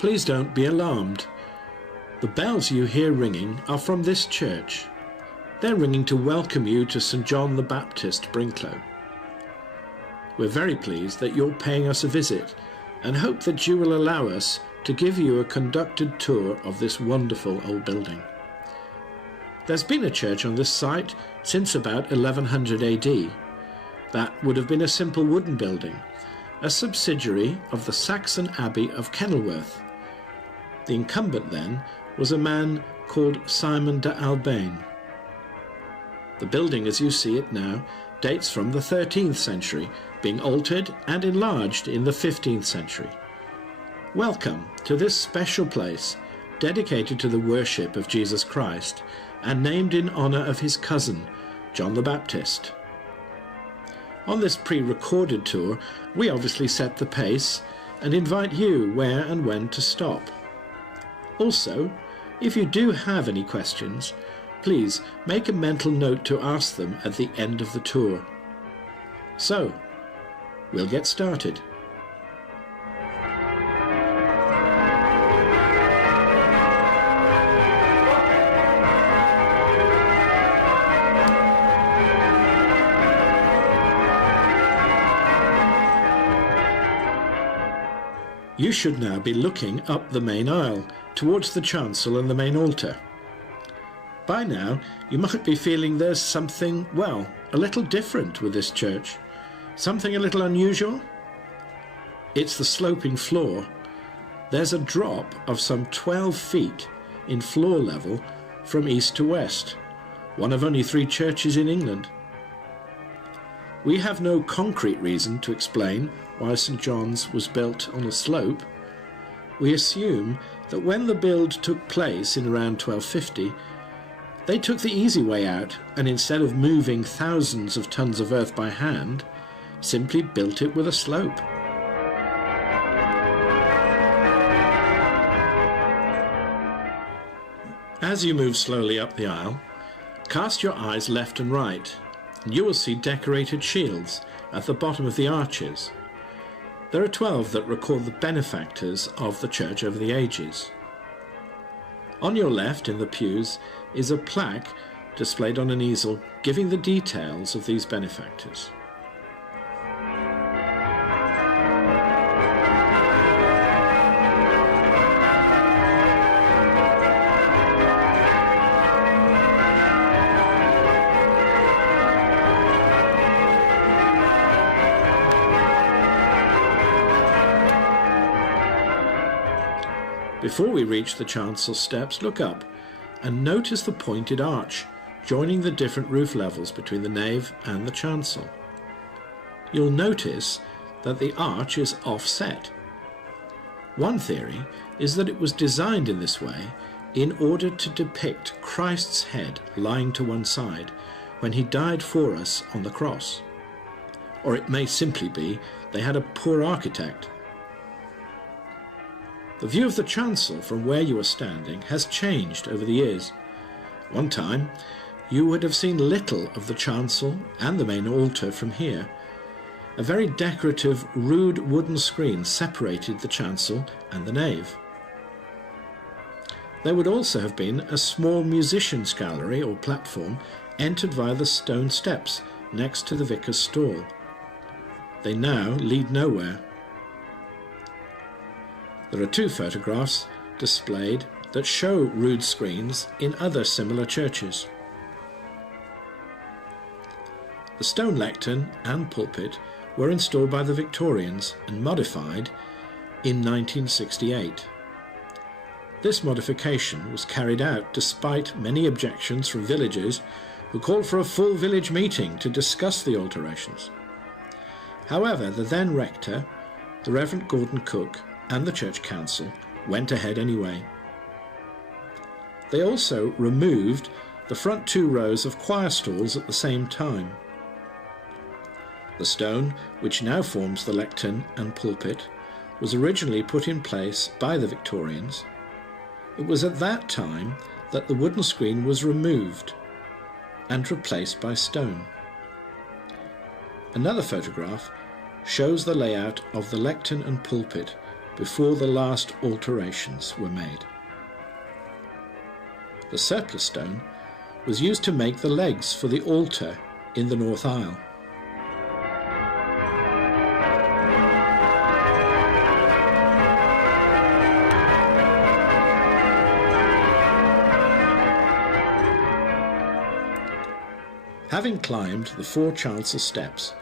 Please don't be alarmed. The bells you hear ringing are from this church. They're ringing to welcome you to St. John the Baptist, Brinklow. We're very pleased that you're paying us a visit and hope that you will allow us to give you a conducted tour of this wonderful old building. There's been a church on this site since about 1100 AD. That would have been a simple wooden building, a subsidiary of the Saxon Abbey of Kenilworth. The incumbent then was a man called Simon de Albain. The building as you see it now dates from the 13th century, being altered and enlarged in the 15th century. Welcome to this special place dedicated to the worship of Jesus Christ and named in honour of his cousin, John the Baptist. On this pre-recorded tour, we obviously set the pace and invite you where and when to stop. Also, if you do have any questions, please make a mental note to ask them at the end of the tour. So, we'll get started. You should now be looking up the main aisle, towards the chancel and the main altar. By now, you might be feeling there's something, well, a little different with this church. Something a little unusual? It's the sloping floor. There's a drop of some 12 feet in floor level from east to west, one of only 3 churches in England. We have no concrete reason to explain why St. John's was built on a slope. We assume that when the build took place in around 1250, they took the easy way out and instead of moving thousands of tons of earth by hand, simply built it with a slope. As you move slowly up the aisle, cast your eyes left and right, and you will see decorated shields at the bottom of the arches. There are 12 that record the benefactors of the church over the ages. On your left in the pews is a plaque displayed on an easel giving the details of these benefactors. Before we reach the chancel steps, look up and notice the pointed arch joining the different roof levels between the nave and the chancel. You'll notice that the arch is offset. One theory is that it was designed in this way in order to depict Christ's head lying to one side when he died for us on the cross. Or it may simply be they had a poor architect. The view of the chancel from where you are standing has changed over the years. One time, you would have seen little of the chancel and the main altar from here. A very decorative, rude wooden screen separated the chancel and the nave. There would also have been a small musician's gallery or platform entered via the stone steps next to the vicar's stall. They now lead nowhere. There are 2 photographs displayed that show rood screens in other similar churches. The stone lectern and pulpit were installed by the Victorians and modified in 1968. This modification was carried out despite many objections from villagers who called for a full village meeting to discuss the alterations. However, the then rector, the Reverend Gordon Cook, and the church council went ahead anyway. They also removed the front 2 rows of choir stalls at the same time. The stone, which now forms the lectern and pulpit, was originally put in place by the Victorians. It was at that time that the wooden screen was removed and replaced by stone. Another photograph shows the layout of the lectern and pulpit before the last alterations were made. The surplus stone was used to make the legs for the altar in the north aisle. Having climbed the 4 chancel steps,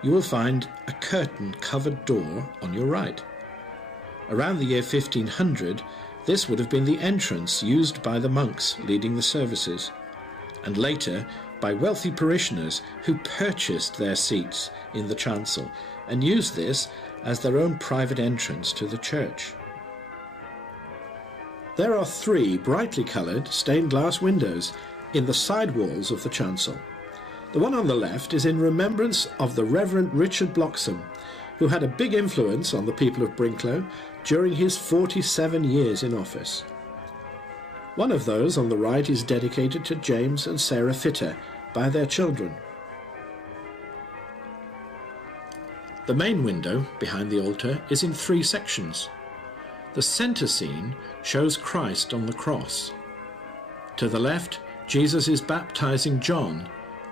you will find a curtain-covered door on your right. Around the year 1500, this would have been the entrance used by the monks leading the services, and later by wealthy parishioners who purchased their seats in the chancel and used this as their own private entrance to the church. There are 3 brightly coloured stained glass windows in the side walls of the chancel. The one on the left is in remembrance of the Reverend Richard Bloxham, who had a big influence on the people of Brinklow during his 47 years in office. One of those on the right is dedicated to James and Sarah Fitter by their children. The main window behind the altar is in 3 sections. The centre scene shows Christ on the cross. To the left, Jesus is baptizing John,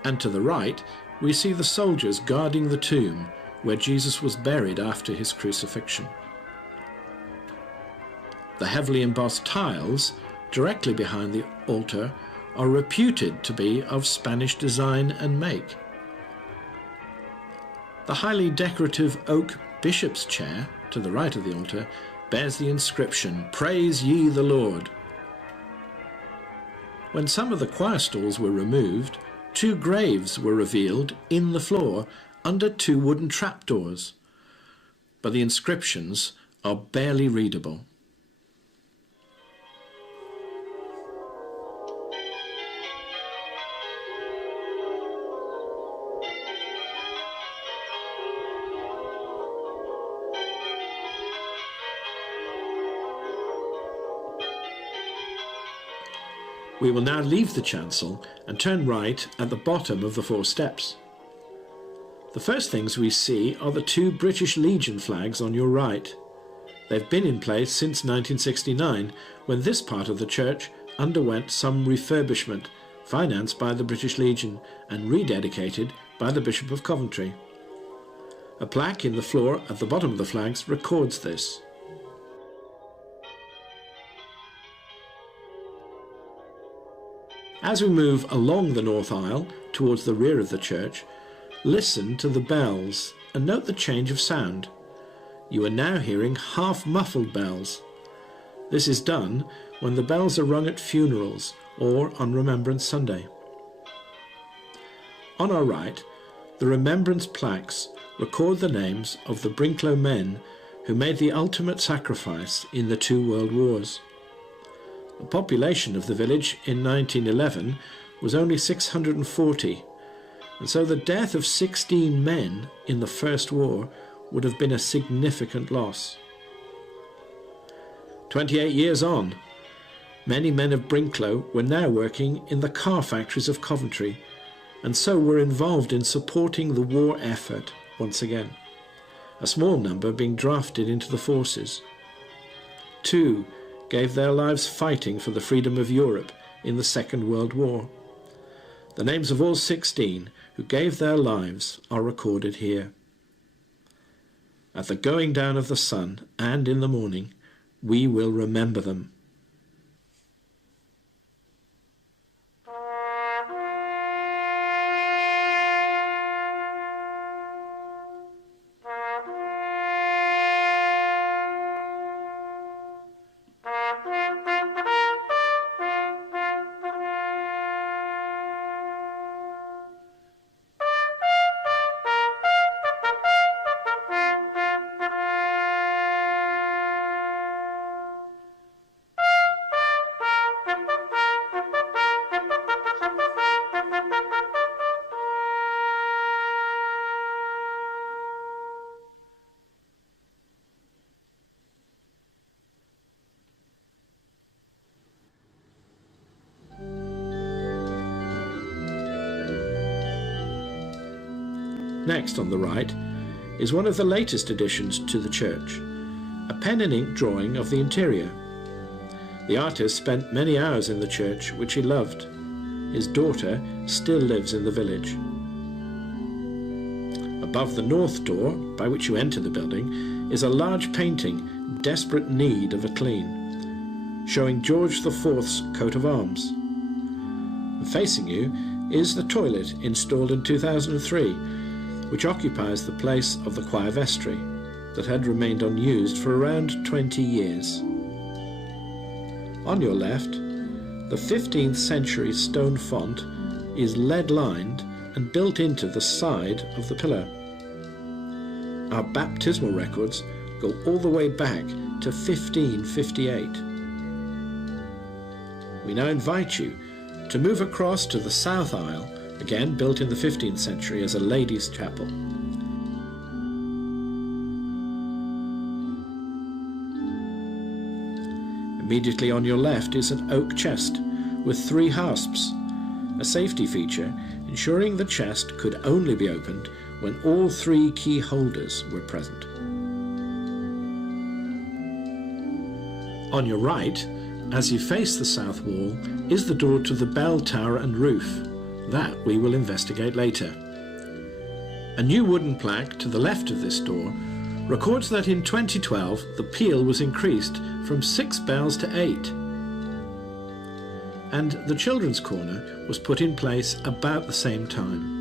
and to the right, we see the soldiers guarding the tomb where Jesus was buried after his crucifixion. The heavily embossed tiles directly behind the altar are reputed to be of Spanish design and make. The highly decorative oak bishop's chair to the right of the altar bears the inscription, "Praise ye the Lord." When some of the choir stalls were removed, 2 graves were revealed in the floor under 2 wooden trapdoors, but the inscriptions are barely readable. We will now leave the chancel and turn right at the bottom of the 4 steps. The first things we see are the 2 British Legion flags on your right. They've been in place since 1969, when this part of the church underwent some refurbishment, financed by the British Legion and rededicated by the Bishop of Coventry. A plaque in the floor at the bottom of the flags records this. As we move along the north aisle towards the rear of the church, listen to the bells and note the change of sound. You are now hearing half-muffled bells. This is done when the bells are rung at funerals or on Remembrance Sunday. On our right, the remembrance plaques record the names of the Brinklow men who made the ultimate sacrifice in the 2 world wars. The population of the village in 1911 was only 640, and so the death of 16 men in the First War would have been a significant loss. 28 years on, many men of Brinklow were now working in the car factories of Coventry, and so were involved in supporting the war effort once again, a small number being drafted into the forces. 2 gave their lives fighting for the freedom of Europe in the Second World War. The names of all 16 who gave their lives are recorded here. At the going down of the sun and in the morning, we will remember them. Next on the right is one of the latest additions to the church, a pen and ink drawing of the interior. The artist spent many hours in the church, which he loved. His daughter still lives in the village. Above the north door, by which you enter the building, is a large painting, desperate need of a clean, showing George IV's coat of arms. And facing you is the toilet installed in 2003, which occupies the place of the choir vestry that had remained unused for around 20 years. On your left, the 15th century stone font is lead-lined and built into the side of the pillar. Our baptismal records go all the way back to 1558. We now invite you to move across to the south aisle, again built in the 15th century as a ladies' chapel. Immediately on your left is an oak chest with 3 hasps, a safety feature ensuring the chest could only be opened when all 3 key holders were present. On your right, as you face the south wall, is the door to the bell tower and roof. That we will investigate later. A new wooden plaque to the left of this door records that in 2012 the peal was increased from 6 bells to 8. And the children's corner was put in place about the same time.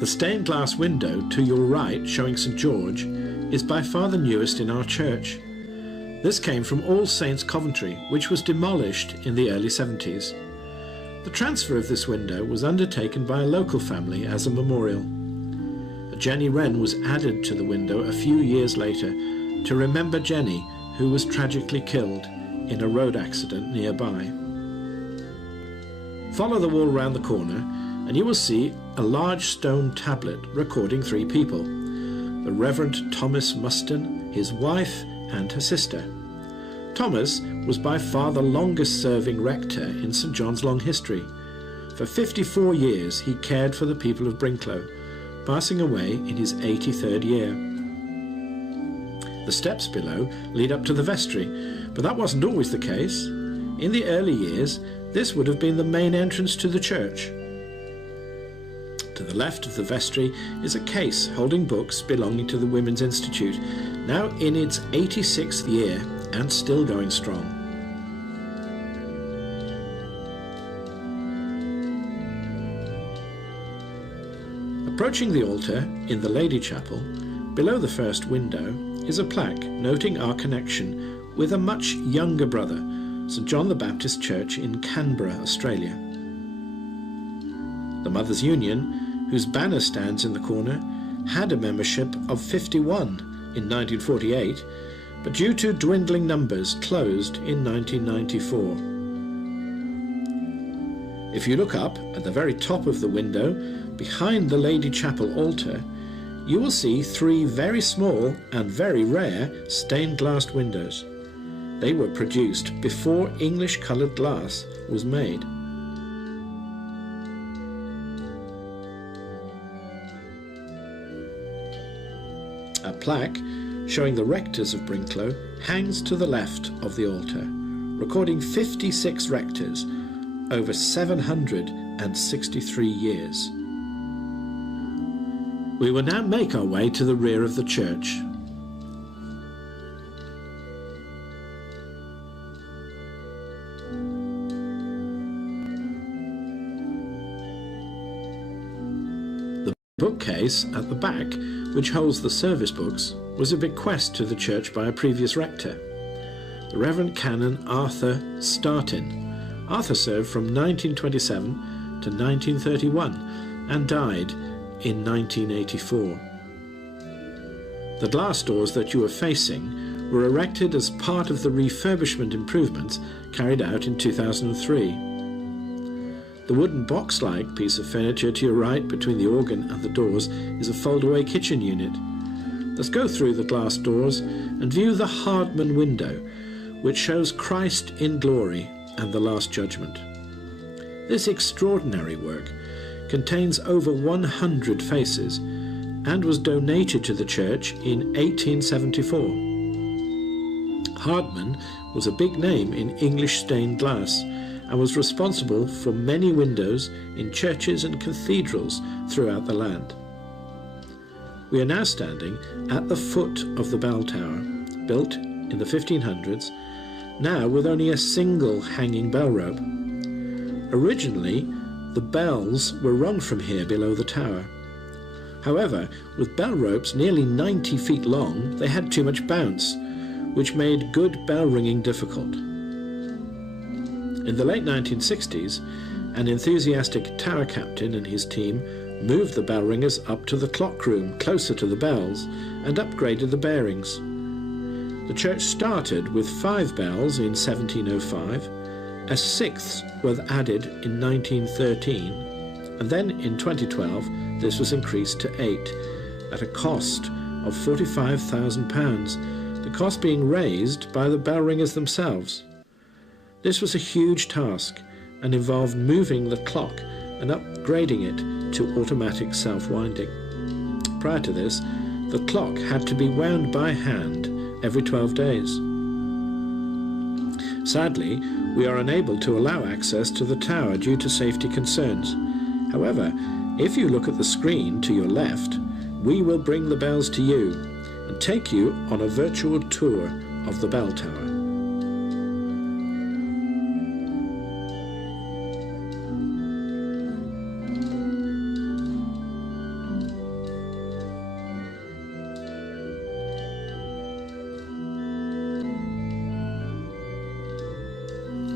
The stained glass window to your right, showing St. George, is by far the newest in our church. This came from All Saints Coventry, which was demolished in the early 70s. The transfer of this window was undertaken by a local family as a memorial. A Jenny Wren was added to the window a few years later to remember Jenny, who was tragically killed in a road accident nearby. Follow the wall round the corner and you will see a large stone tablet recording 3 people: the Reverend Thomas Muston, his wife and her sister. Thomas was by far the longest serving rector in St. John's long history. For 54 years he cared for the people of Brinklow, passing away in his 83rd year. The steps below lead up to the vestry, but that wasn't always the case. In the early years, this would have been the main entrance to the church. To the left of the vestry is a case holding books belonging to the Women's Institute, now in its 86th year and still going strong. Approaching the altar in the Lady Chapel, below the first window is a plaque noting our connection with a much younger brother, St. John the Baptist Church in Canberra, Australia. The Mothers' Union, whose banner stands in the corner, had a membership of 51 in 1948, but due to dwindling numbers closed in 1994. If you look up at the very top of the window, behind the Lady Chapel altar, you will see 3 very small and very rare stained glass windows. They were produced before English coloured glass was made. A plaque showing the rectors of Brinklow hangs to the left of the altar, recording 56 rectors over 763 years. We will now make our way to the rear of the church. The bookcase at the back, which holds the service books, was a bequest to the church by a previous rector, the Reverend Canon Arthur Startin. Arthur served from 1927 to 1931 and died in 1984. The glass doors that you are facing were erected as part of the refurbishment improvements carried out in 2003. The wooden box-like piece of furniture to your right between the organ and the doors is a fold-away kitchen unit. Let's go through the glass doors and view the Hardman window, which shows Christ in glory and the Last Judgment. This extraordinary work contains over 100 faces and was donated to the church in 1874. Hardman was a big name in English stained glass and was responsible for many windows in churches and cathedrals throughout the land. We are now standing at the foot of the bell tower, built in the 1500s, now with only a single hanging bell rope. Originally, the bells were rung from here below the tower. However, with bell ropes nearly 90 feet long, they had too much bounce, which made good bell ringing difficult. In the late 1960s, an enthusiastic tower captain and his team moved the bell ringers up to the clock room closer to the bells and upgraded the bearings. The church started with 5 bells in 1705, a 6th was added in 1913, and then in 2012 this was increased to 8, at a cost of £45,000, the cost being raised by the bell ringers themselves. This was a huge task and involved moving the clock and upgrading it to automatic self-winding. Prior to this, the clock had to be wound by hand every 12 days. Sadly, we are unable to allow access to the tower due to safety concerns. However, if you look at the screen to your left, we will bring the bells to you and take you on a virtual tour of the bell tower.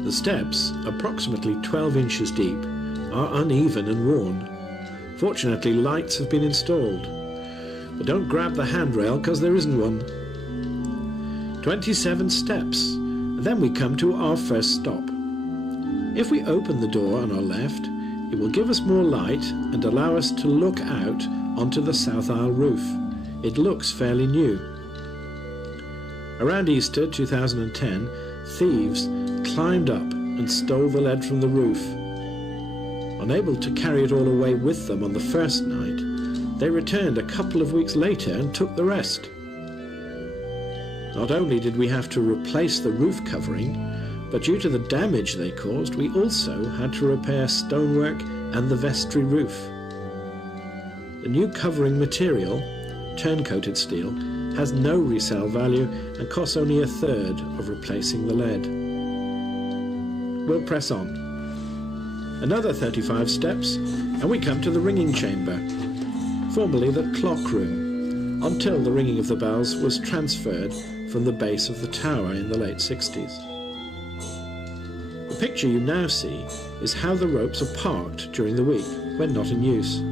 The steps, approximately 12 inches deep, are uneven and worn. Fortunately, lights have been installed. But don't grab the handrail because there isn't one. 27 steps, and then we come to our first stop. If we open the door on our left, it will give us more light and allow us to look out onto the south aisle roof. It looks fairly new. Around Easter 2010, thieves climbed up and stole the lead from the roof. Unable to carry it all away with them on the first night, they returned a couple of weeks later and took the rest. Not only did we have to replace the roof covering, but due to the damage they caused, we also had to repair stonework and the vestry roof. The new covering material, turn-coated steel, has no resale value and costs only a third of replacing the lead. We'll press on. Another 35 steps and we come to the ringing chamber, formerly the clock room, until the ringing of the bells was transferred from the base of the tower in the late 60s. The picture you now see is how the ropes are parked during the week when not in use.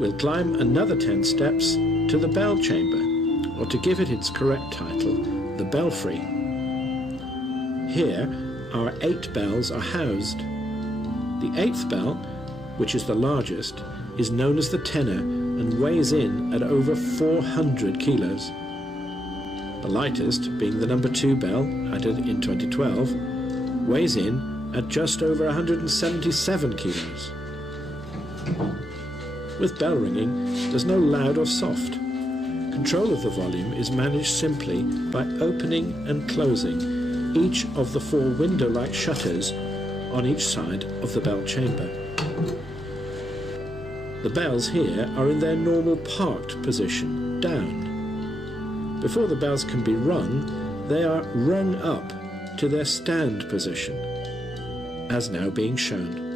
We'll climb another 10 steps to the bell chamber, or to give it its correct title, the belfry. Here, our 8 bells are housed. The 8th bell, which is the largest, is known as the tenor and weighs in at over 400 kilos. The lightest, being the number 2 bell, added in 2012, weighs in at just over 177 kilos. With bell ringing, there's no loud or soft. Control of the volume is managed simply by opening and closing each of the 4 window-like shutters on each side of the bell chamber. The bells here are in their normal parked position, down. Before the bells can be rung, they are rung up to their stand position, as now being shown.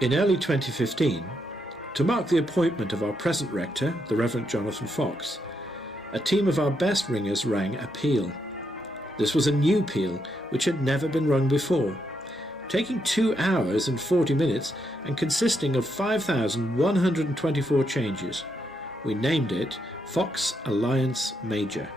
In early 2015, to mark the appointment of our present rector, the Reverend Johnathan Fox, a team of our best ringers rang a peal. This was a new peal which had never been rung before, taking 2 hours and 40 minutes and consisting of 5,124 changes. We named it Fox Alliance Major.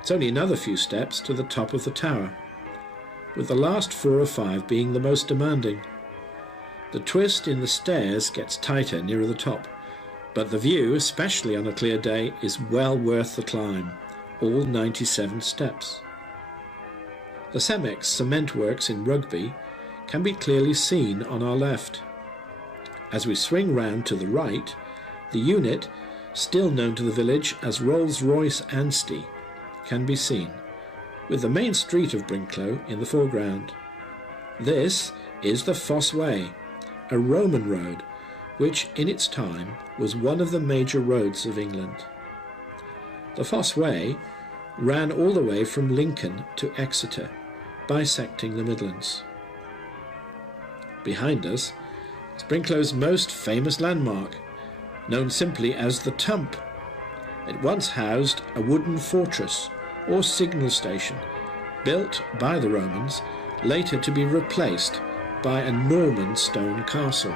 It's only another few steps to the top of the tower, with the last 4 or 5 being the most demanding. The twist in the stairs gets tighter nearer the top, but the view, especially on a clear day, is well worth the climb, all 97 steps. The Cemex cement works in Rugby can be clearly seen on our left. As we swing round to the right, the unit, still known to the village as Rolls-Royce Anstey, can be seen, with the main street of Brinklow in the foreground. This is the Foss Way, a Roman road which in its time was one of the major roads of England. The Foss Way ran all the way from Lincoln to Exeter, bisecting the Midlands. Behind us is Brinklow's most famous landmark, known simply as the Tump. It once housed a wooden fortress or signal station, built by the Romans, later to be replaced by a Norman stone castle.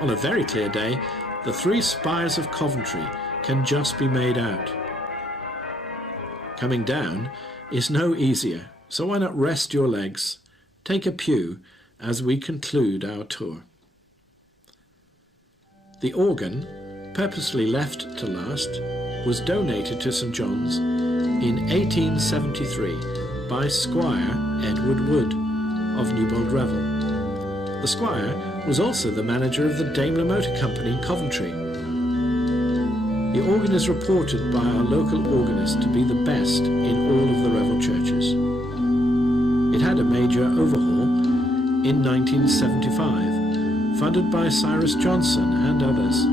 On a very clear day, the 3 spires of Coventry can just be made out. Coming down is no easier, so why not rest your legs, take a pew as we conclude our tour. The organ, purposely left to last, was donated to St John's in 1873 by Squire Edward Wood of Newbold Revel. The Squire was also the manager of the Daimler Motor Company in Coventry. The organ is reported by our local organist to be the best in all of the Revel churches. It had a major overhaul in 1975, funded by Cyrus Johnson and others.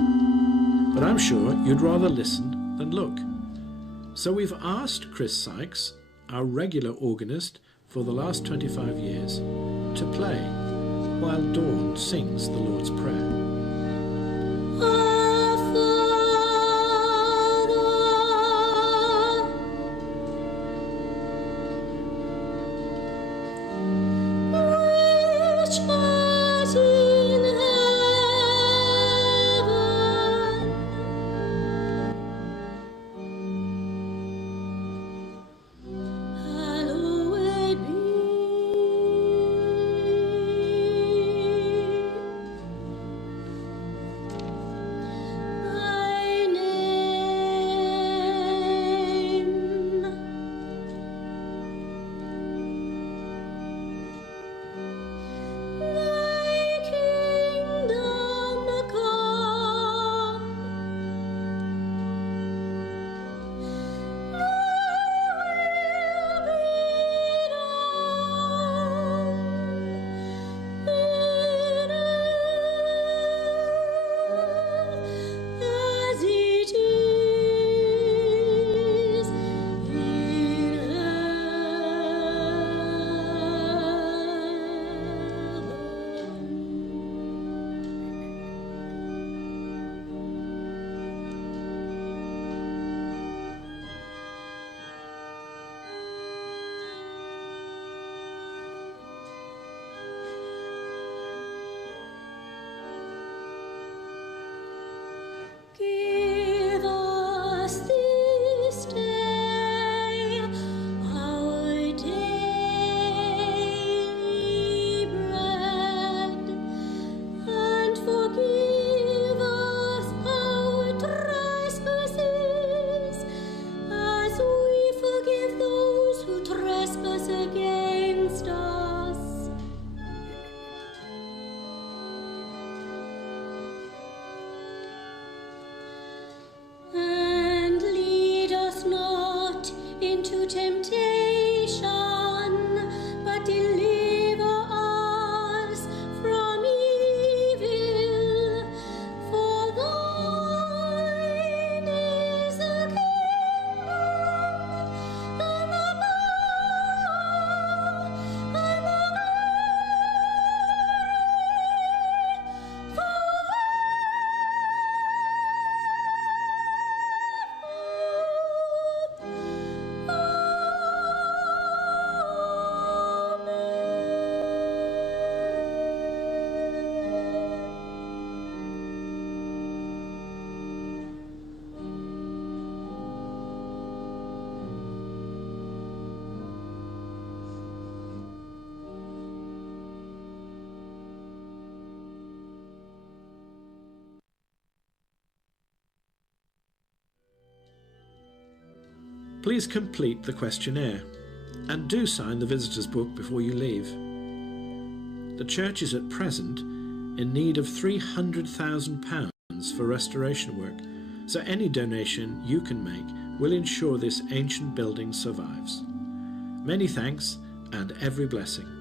But I'm sure you'd rather listen than look. So we've asked Chris Sykes, our regular organist for the last 25 years, to play while Dawn sings the Lord's Prayer. Please complete the questionnaire and do sign the visitor's book before you leave. The church is at present in need of £300,000 for restoration work, so any donation you can make will ensure this ancient building survives. Many thanks and every blessing.